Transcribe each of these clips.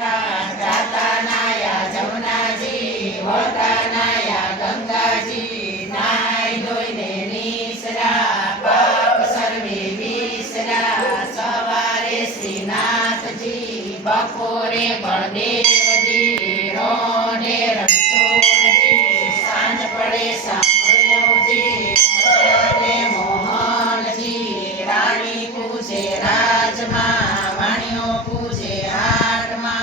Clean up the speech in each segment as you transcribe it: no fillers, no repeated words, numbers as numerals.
जाता नाया जमुना जी वळता नाया गंगा जी नाय धोઈને निसरा पाप सर्वे विसरा सवारे श्रीनाथ जी बपोरे बळदेवजी रोने रणछोड़जी सांज पड़े सांभळ्योजी मदने मोहनजी राणी पूजे राजमा वाणियो पूजे हाटमा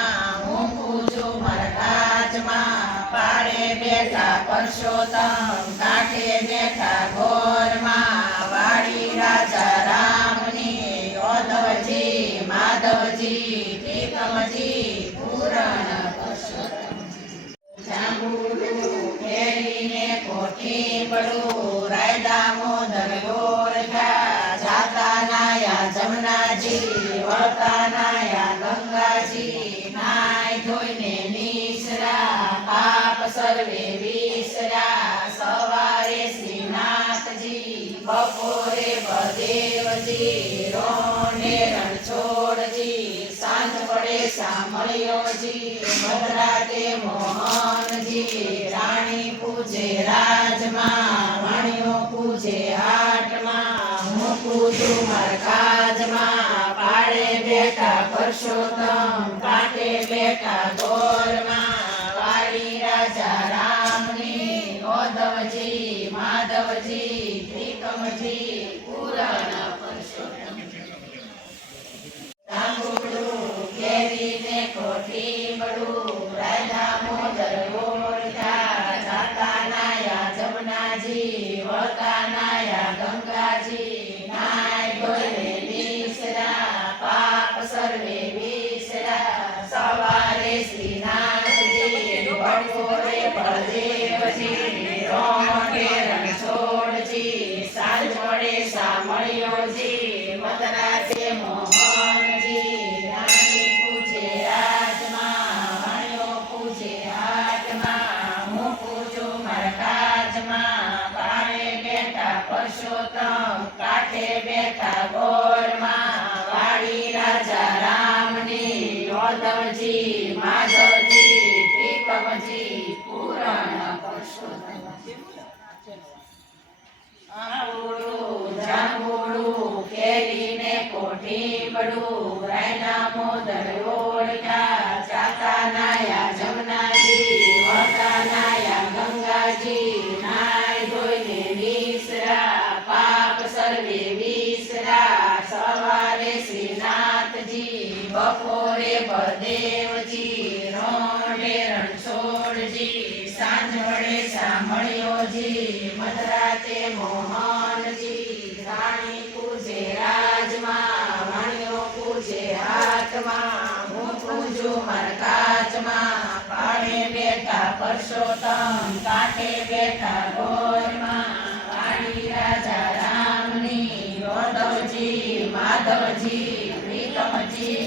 હું પૂજું મરકાજમાં પાડે બેઠા પરસોત્તમ કાંઠે બેઠા ઘોરમાં વાડી રાજા રામની યોધવજી માધવજી ત્રિકમજી પૂરણ પરસોત્તમજી જાંબુડું ફેરીને કોઠી પડું રાયડા મોદર ઓરખા જાતા નાયા જમનાજી વળતા નાયા ગંગાજી નાય ધોઈને નિસરા પાપ સર્વે વિસરા સવારે શ્રીનાથજી બપોરે બળદેવજી રોને રણછોડજી સાંજ પડે સાંભળ્યોજી મધરાતે મોહનજી રાણી પૂજે રાજમાં વાણિયો પૂજે હાટમાં હું પૂજું મરકાજમાં પાડે બેઠા પરસોત્તમ કાંઠે બેઠા ગોરમાં વાડી રાજા રામની યોધવજી માધવજી ત્રિકમજી પૂરણ પરસોત્તમજી જાંબુડું કેરીને કોઠી પડું રાયડા મોદર ઓરખા જાતા નાયા જમનાજી વળતા નાયા ગંગાજી નાય ધોઈને નિસરા પાપ સર્વે વિસરા સવારે શ્રીનાથજી બપોરે બળદેવજી રોને રણછોડજી સાંજ પડે સાંભળ્યોજી મધરાતે મોહનજી રાણી પૂજે રાજમાં વાણિયો પૂજે હાટમાં હું પૂજું મરકાજમાં પાડે બેઠા પરસોત્તમ કાંઠે બેઠા ગોરમાં વાડી રાજા રામની યોધવજી માધવજી ત્રિકમજી પૂરણ પરસોત્તમજી જાંબુડું કેરીને કોઠી પડું રાયડા મોદર ઓરખા જાતા નાયા જમનાજી વળતા નાયા ગંગાજી નાય ધોઈને નિસરા પાપ સર્વે વિસરા સવારે શ્રીનાથજી બપોરે બળદેવજી રોને રણછોડજી સાંજ પડે સાંભળ્યોજી મધરાતે મોહનજી રાણી પૂજે રાજમાં વાણિયો પૂજે હાટમાં હું પૂજું મરકાજમાં પાડે બેઠા પરસોત્તમ કાંઠે બેઠા ગોરમાં વાડી રાજા રામની યોધવજી માધવજી ત્રિકમજી